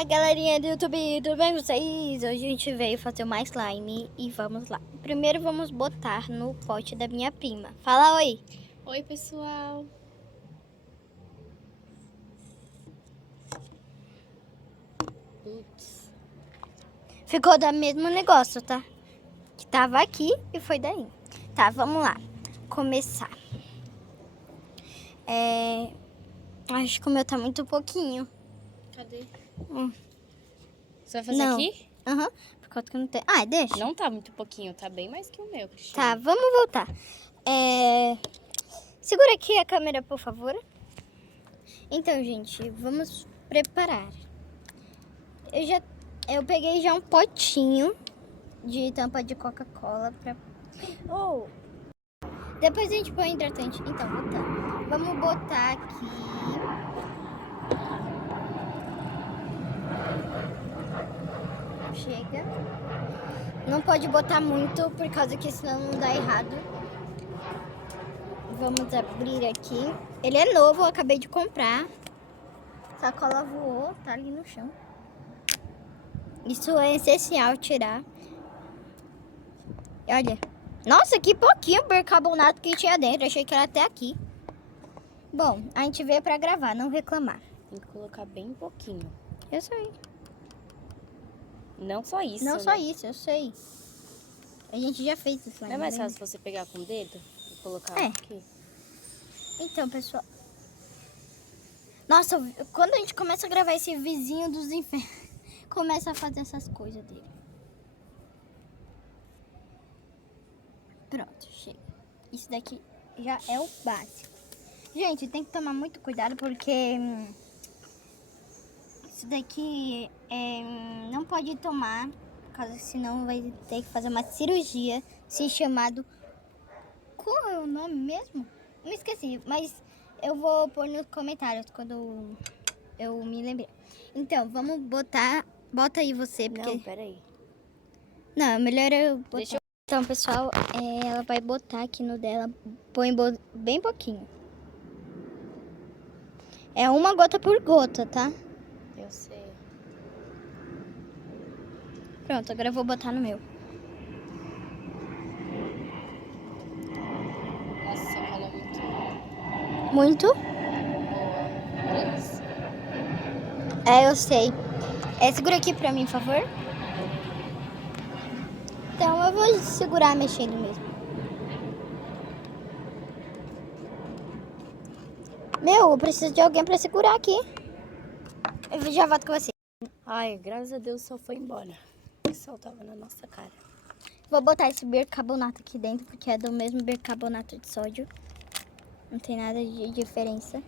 Olá, galerinha do YouTube, tudo bem com vocês? Hoje a gente veio fazer uma slime e vamos lá. Primeiro vamos botar no pote da minha prima. Fala oi! Oi, pessoal! Putz. Ficou do mesmo negócio, tá? Que tava aqui e foi daí. Tá, vamos lá. Começar. Acho que o meu tá muito pouquinho. Cadê? Hum. Você vai fazer Não. aqui? Aham, por conta que não tem... Ah, deixa. Não tá muito pouquinho, tá bem mais que o meu, Tá, Cristiano. vamos voltar. Segura aqui a câmera, por favor. Então, gente, vamos preparar. Eu peguei já um potinho de tampa de Coca-Cola pra... Depois a gente põe hidratante. Então, botando. Vamos botar aqui. Chega. Não pode botar muito, por causa que senão não dá errado. Vamos abrir aqui. Ele é novo, eu acabei de comprar. A sacola voou, tá ali no chão. Isso é essencial tirar. Olha. Nossa, que pouquinho bicarbonato que tinha dentro. Achei que era até aqui. Bom, a gente veio pra gravar, não reclamar. Tem que colocar bem pouquinho. Eu sei. Não só isso, Não né? só isso, eu sei. A gente já fez isso lá. Não é mais fácil você pegar com o dedo e colocar aqui? Então, pessoal. Nossa, quando a gente começa a gravar esse vizinho dos infernos, começa a fazer essas coisas dele. Pronto, chega. Isso daqui já é o básico. Gente, tem que tomar muito cuidado porque isso daqui não pode tomar, por causa que senão vai ter que fazer uma cirurgia, se chamado... Qual é o nome mesmo? Me esqueci, mas eu vou pôr nos comentários quando eu me lembrei. Então, vamos botar... Bota aí você, porque... Não, peraí. Não, é melhor eu botar. Deixa eu... Então, pessoal, ela vai botar aqui no dela, põe bem pouquinho. É uma gota por gota, tá? Eu sei. Pronto, agora eu vou botar no meu. Nossa, você falou muito Muito? boa. Olha isso. Eu sei. Segura aqui pra mim, por favor. Então, eu vou segurar mexendo mesmo. Meu, eu preciso de alguém pra segurar aqui. Eu já volto com você. Ai, graças a Deus o sol foi embora. O sol tava na nossa cara. Vou botar esse bicarbonato aqui dentro, porque é do mesmo bicarbonato de sódio. Não tem nada de diferença.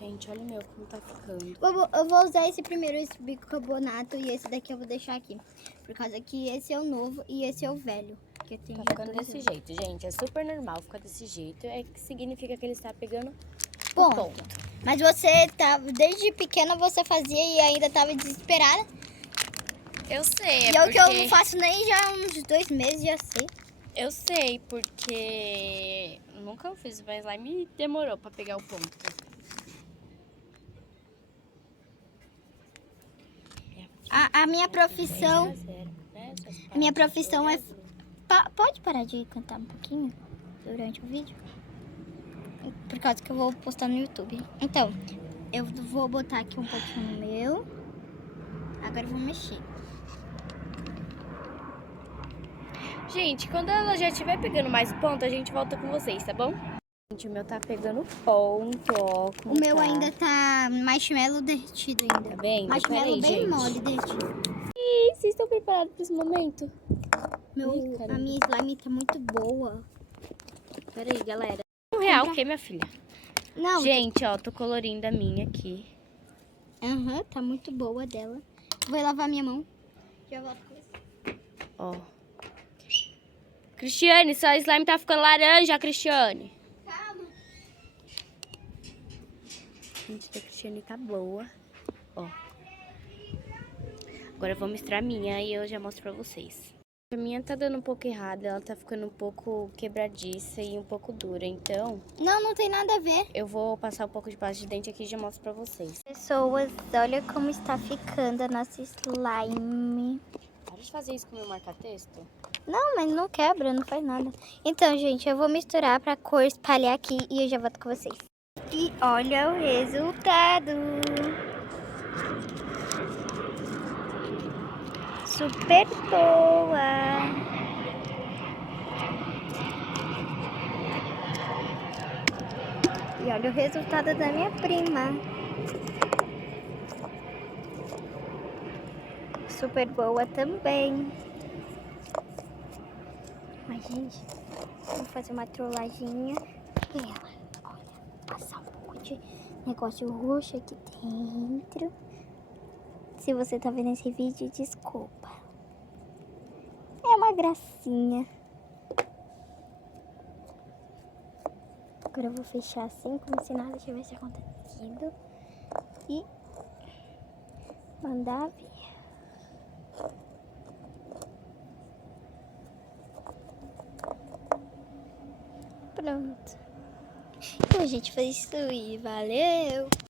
Gente, olha o meu como tá ficando. Eu vou usar esse primeiro, esse bicarbonato, e esse daqui eu vou deixar aqui. Por causa que esse é o novo e esse é o velho. Que eu tenho Tá já ficando 2 desse anos. jeito, gente. É super normal ficar desse jeito. É que significa que ele está pegando Ponto. Mas você desde pequena você fazia e ainda tava desesperada. Eu sei, E é o que eu não faço nem já há uns 2 meses, já sei. Eu sei, porque nunca eu fiz, mas lá me demorou pra pegar o ponto. A minha profissão... 3 a 0, né? A minha profissão é... Pode parar de cantar um pouquinho durante o vídeo? Por causa que eu vou postar no YouTube. Então, eu vou botar aqui um pouquinho no meu. Agora eu vou mexer. Gente, quando ela já estiver pegando mais ponto, a gente volta com vocês, tá bom? Gente, o meu tá pegando ponto, ó. O meu ainda tá marshmallow derretido ainda. Tá bem? Marshmallow Peraí, bem gente. mole derretido. Ih, vocês estão preparados pra esse momento? A minha slime tá muito boa. Peraí, galera. R$1, ok, minha filha? Não, Gente, ó, tô colorindo a minha aqui. tá muito boa dela. Vou lavar minha mão. Já volto com você. Ó. Cristiane, sua slime tá ficando laranja, Cristiane. Calma. Gente, a Cristiane tá boa. Ó. Agora eu vou mostrar a minha e eu já mostro pra vocês. A minha tá dando um pouco errada, ela tá ficando um pouco quebradiça e um pouco dura, então Não tem nada a ver. eu vou passar um pouco de pasta de dente aqui e já mostro pra vocês. Pessoas, olha como está ficando a nossa slime. Para de fazer isso com o meu marca-texto. Não, mas não quebra, não faz nada. Então, gente, eu vou misturar pra cor espalhar aqui e eu já volto com vocês. E olha o resultado. Super boa. E olha o resultado da minha prima. Super boa também. Mas, gente, vamos fazer uma trollaginha. E ela, olha, passar um pouco de negócio roxo aqui dentro. Se você tá vendo esse vídeo, desculpa. É uma gracinha. Agora eu vou fechar assim, como se nada tivesse acontecido. E mandar vir. Pronto. Então, gente, foi isso e valeu!